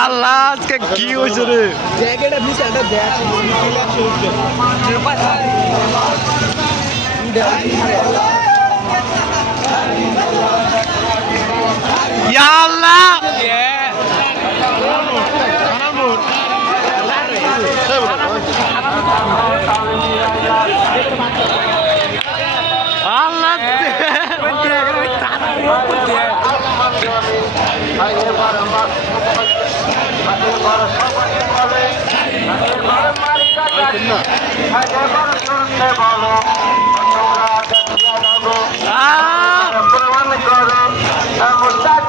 আল্লাহ আজকে কি হয়েছে রে ইয়া আল্লাহ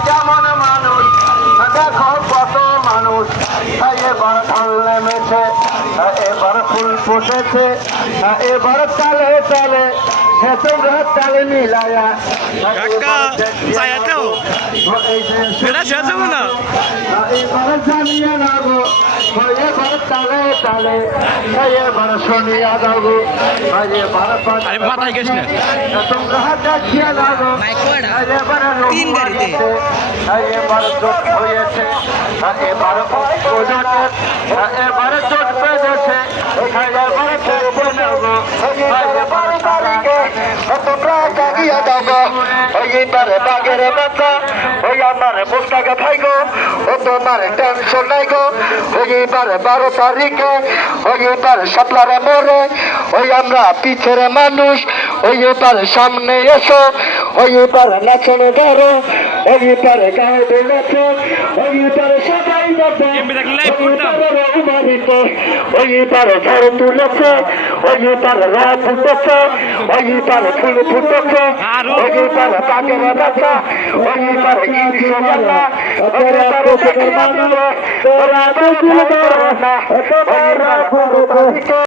কেমন মানুষ দেখো কত মানুষ এবার ঢাল নেমেছে এবার ফুল ফুটেছে এবার তালে তালে তোমরা তালে মিলায়া এবার জানিয়ে নাগো এবার তালে তালে এবার শুনিয়া দাগো এবার মাথায় গেছ না তোমরা দেখিয়ে নাগো এবার এবার জোট হয়েছে এবার এবার জোট পেয়েছে এবার করবো নেবো এবার তারিখে তোমরা জাগিয়ে দাগো এইবার বাগের বাচ্চা ওই আমার মুখটাকে ভাইগো ও তোমার টেনশন নাই গো এইবার 12 তারিখে এইবার সাপলারে মোড়ে ওই আমরা পিছের মানুষ এইবার সামনে এসো এইবার নাচনে ধরো এইবার গায়ে নাচো এইবার সবাই এইবার ঝড় তুলেছে এইবার রাত ফুটেছে এইবার ফুল ফুটেছে এইবার বাগের বাচ্চা এইবার ইনশাআল্লাহ ওরা